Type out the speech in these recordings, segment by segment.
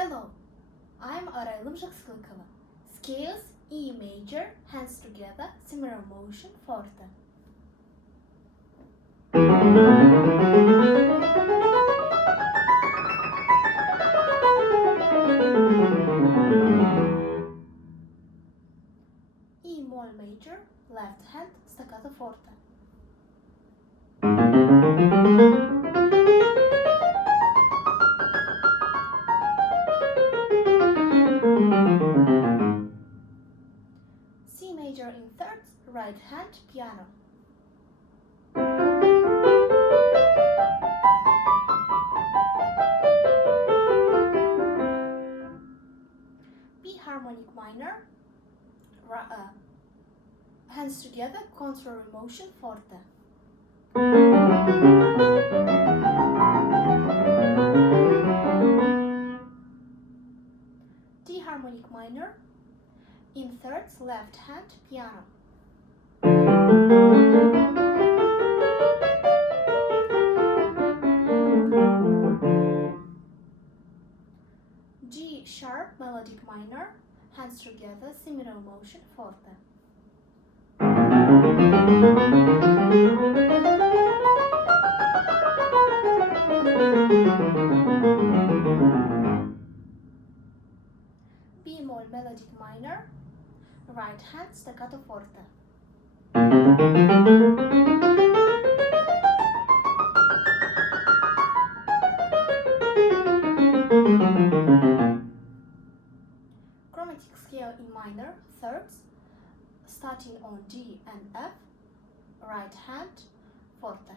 Hello, I'm Arailym Zhaxylykova. Scales E major, hands together, similar motion, forte. E moll major, left hand, staccato forte. C major in thirds, right hand, piano. B harmonic minor, hands together, contrary motion, forte. D harmonic minor, in thirds, left hand, piano. G sharp melodic minor, hands together, similar motion, forte. B moll melodic minor, right hand, staccato forte. Chromatic scale in minor, thirds, starting on D and F, right hand, forte.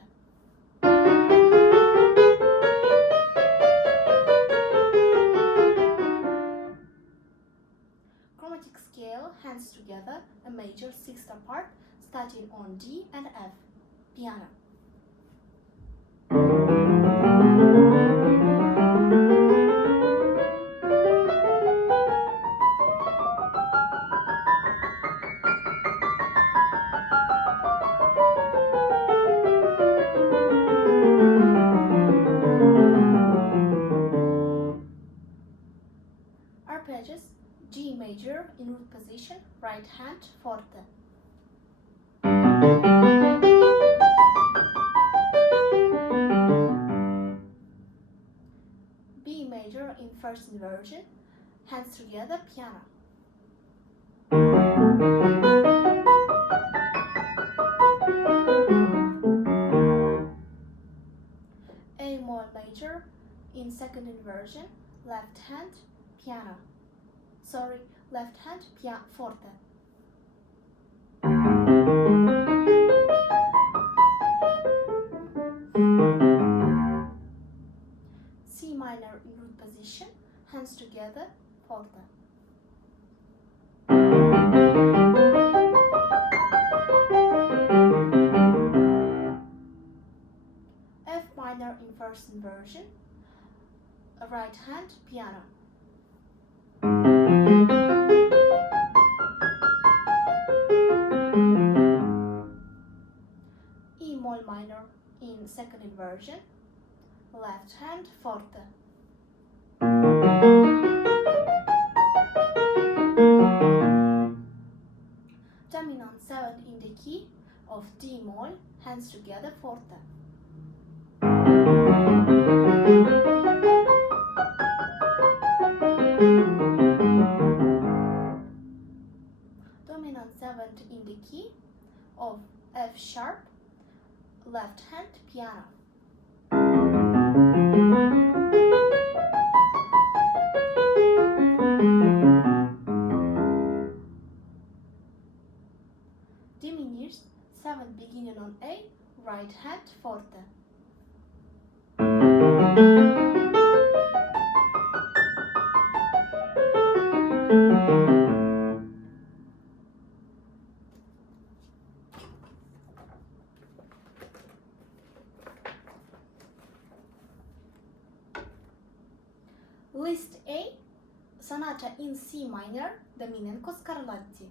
Chromatic scale, hands together, a major sixth apart, starting on D and F, piano. Arpeggios, G major in root position, right hand, forte. B major in first inversion, hands together, piano. A moll major in second inversion, left hand, piano. Left hand, forte. C minor in root position, hands together, forte. F minor in first inversion, right hand, piano. E moll minor in second inversion, left hand, forte. Dominant 7 in the key of D moll, hands together, forte. Dominant 7 in the key of F sharp, left hand, piano. Diminished 7 beginning on A, right hand, forte. List A, Sonata in C minor, Dominenko Scarlatti.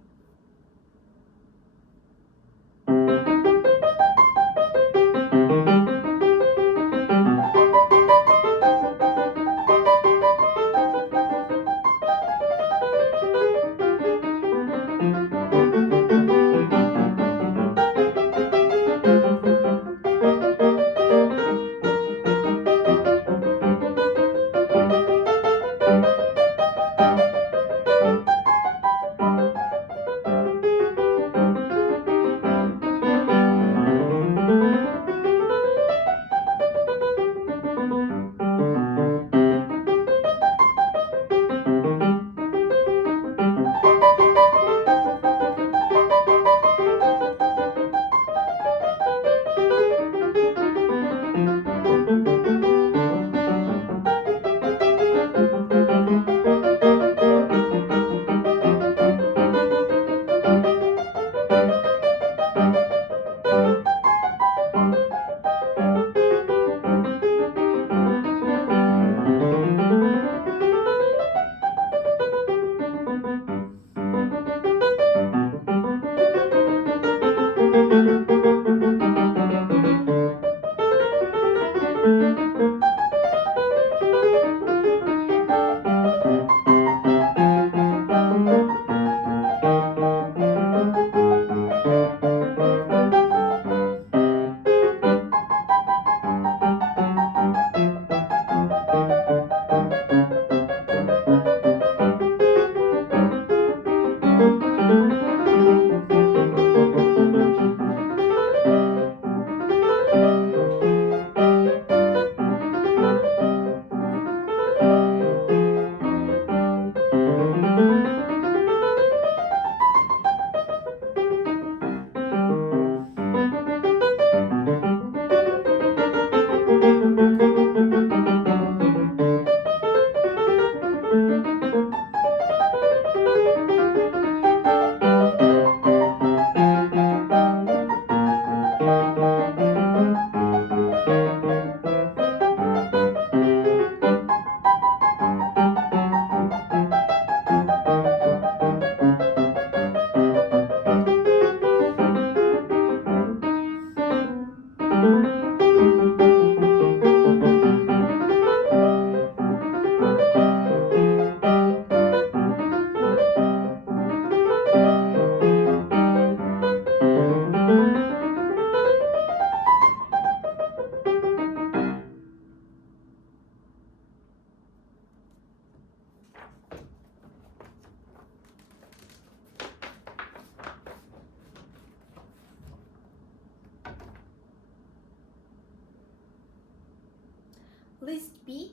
List B,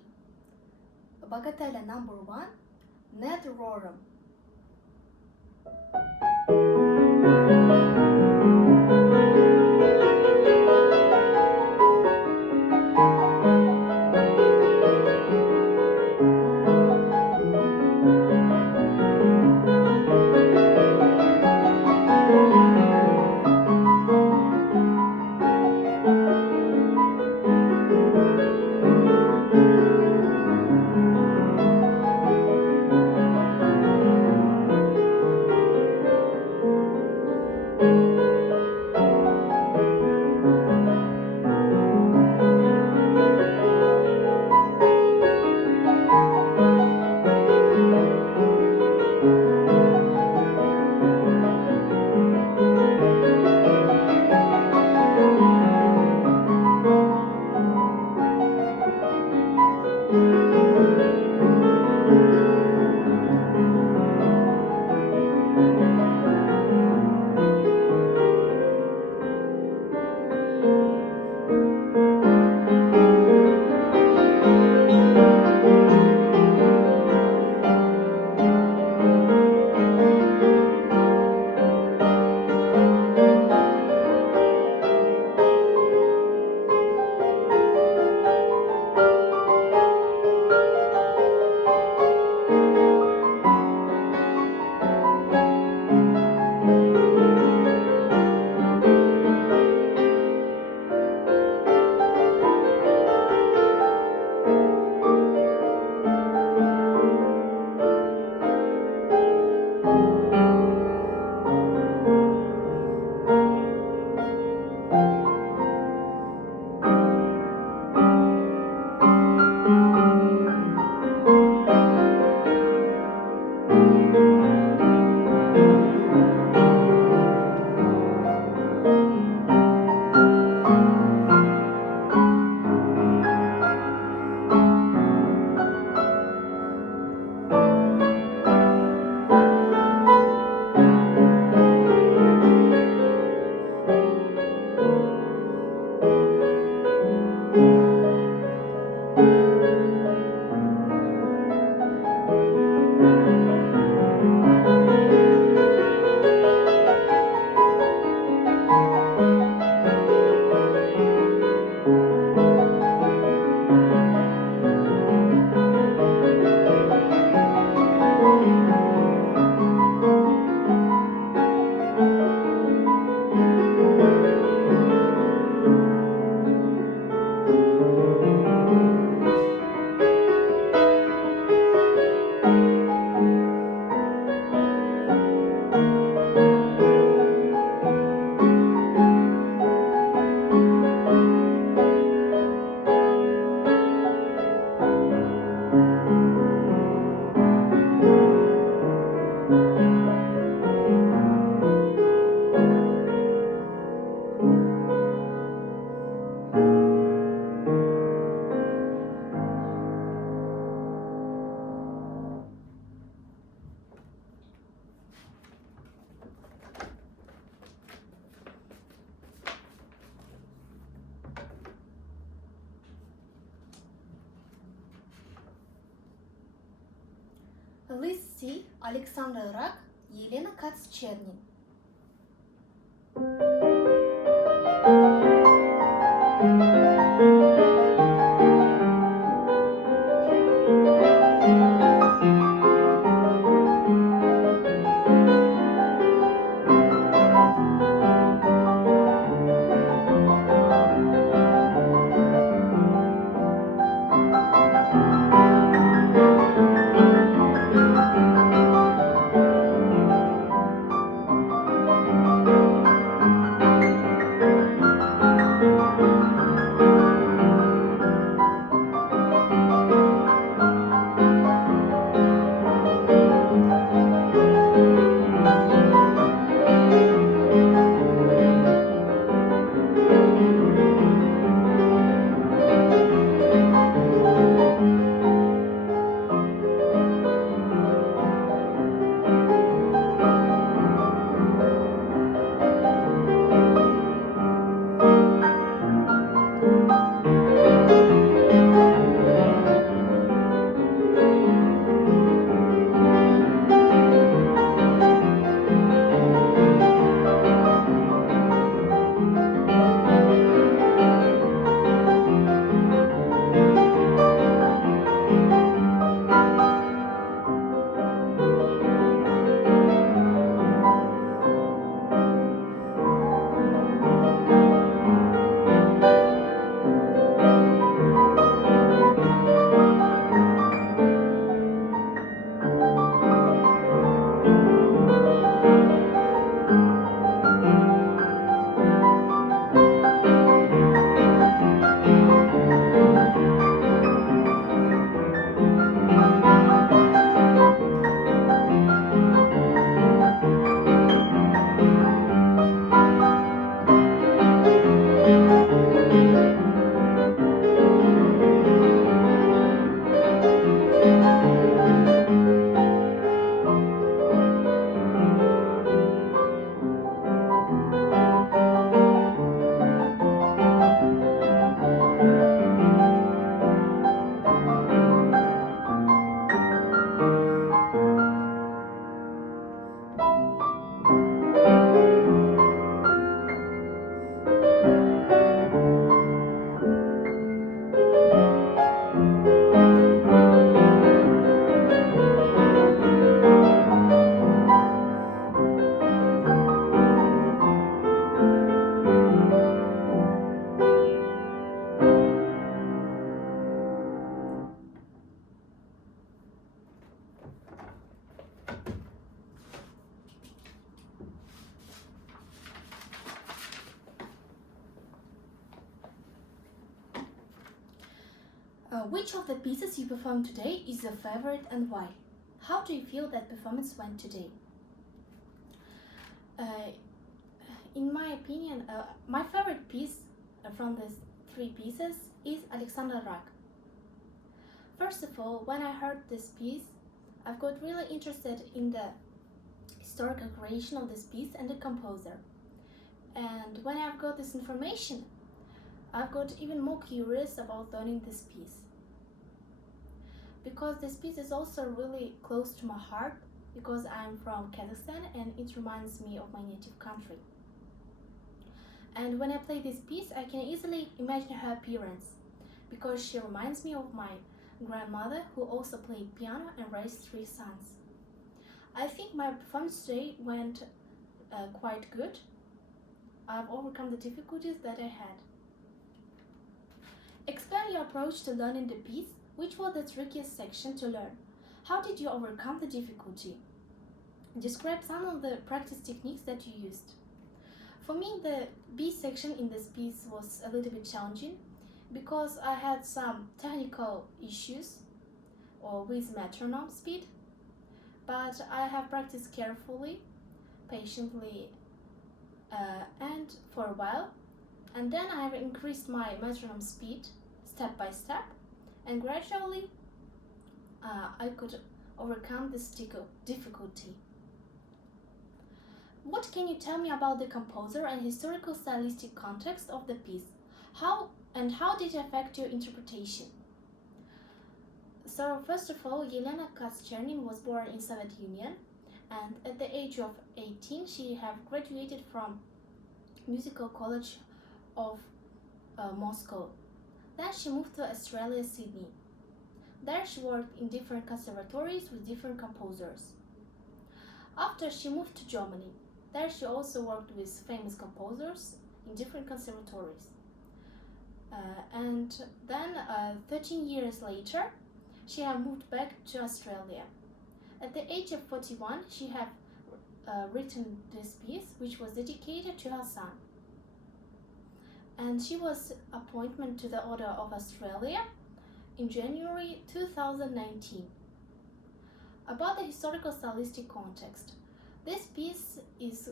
Bagatelle number 1, Ned Rorem. Please see Alexander Rak, Yelena Katz-Chernin. Which of the pieces you performed today is your favorite and why? How do you feel that performance went today? In my opinion, my favorite piece from these three pieces is Alexander Rak. First of all, when I heard this piece, I've got really interested in the historical creation of this piece and the composer. And when I've got this information, I've got even more curious about learning this piece. Because this piece is also really close to my heart, because I'm from Kazakhstan and it reminds me of my native country. And when I play this piece, I can easily imagine her appearance, because she reminds me of my grandmother, who also played piano and raised 3 sons. I think my performance today went quite good. I've overcome the difficulties that I had. Explain your approach to learning the piece. Which was the trickiest section to learn? How did you overcome the difficulty? Describe some of the practice techniques that you used. For me, the B section in this piece was a little bit challenging because I had some technical issues with metronome speed, but I have practiced carefully, patiently, and for a while, and then I have increased my metronome speed step by step, and gradually I could overcome this difficulty. What can you tell me about the composer and historical stylistic context of the piece? How did it affect your interpretation? So first of all, Yelena Katz-Chernin was born in Soviet Union, and at the age of 18 she have graduated from Musical College of Moscow. Then she moved to Australia, Sydney. There she worked in different conservatories with different composers. After she moved to Germany. There she also worked with famous composers in different conservatories. And then 13 years later, she had moved back to Australia. At the age of 41, she had written this piece, which was dedicated to her son. And she was appointed to the Order of Australia in January 2019. About the historical stylistic context, this piece is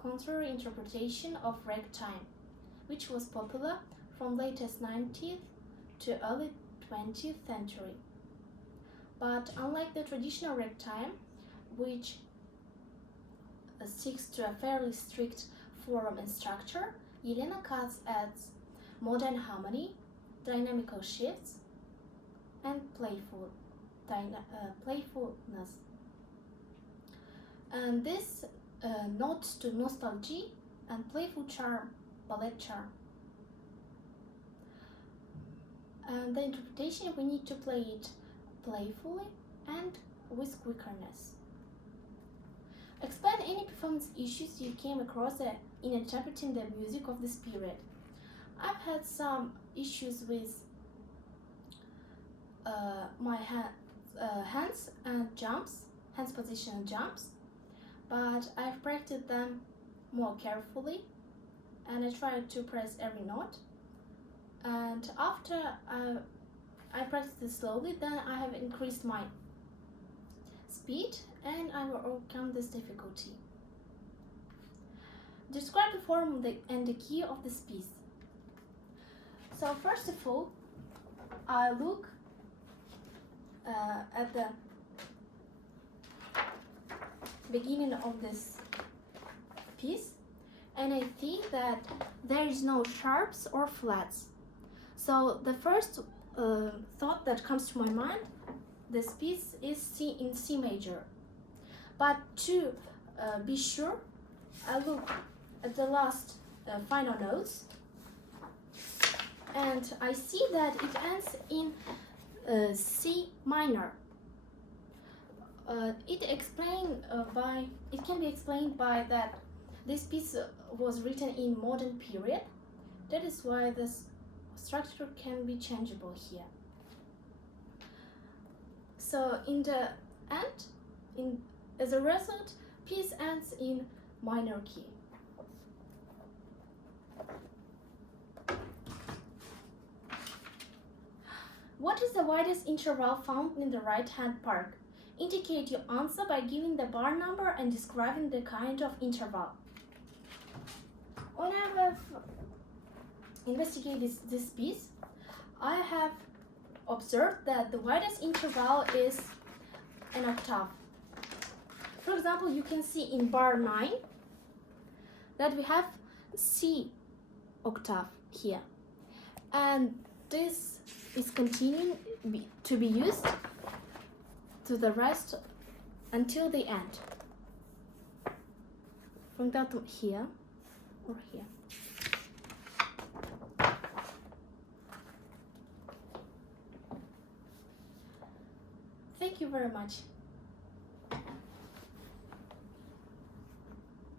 contemporary interpretation of ragtime, which was popular from latest 19th to early 20th century. But unlike the traditional ragtime, which sticks to a fairly strict form and structure, Yelena Katz adds modern harmony, dynamical shifts, and playfulness. And this nods to nostalgia and playful charm, ballet charm. And the interpretation, we need to play it playfully and with quickness. Explain any performance issues you came across in interpreting the music of this period. I've had some issues with my hands and jumps, hands position and jumps, but I've practiced them more carefully and I tried to press every note. And after I practiced it slowly, then I have increased my speed and I will overcome this difficulty. Describe the form and the key of this piece. So first of all, I look at the beginning of this piece and I think that there is no sharps or flats. So the first thought that comes to my mind, this piece is in C major. But to be sure, I look at the last final notes and I see that it ends in C minor. It can be explained by that this piece was written in modern period. That is why this structure can be changeable here. So in the end, as a result, piece ends in minor key. What is the widest interval found in the right-hand part? Indicate your answer by giving the bar number and describing the kind of interval. When I have investigated this piece, I have observed that the widest interval is an octave. For example, you can see in bar 9 that we have C octave here. And this is continuing to be used to the rest until the end. From that to here or here. Thank you very much.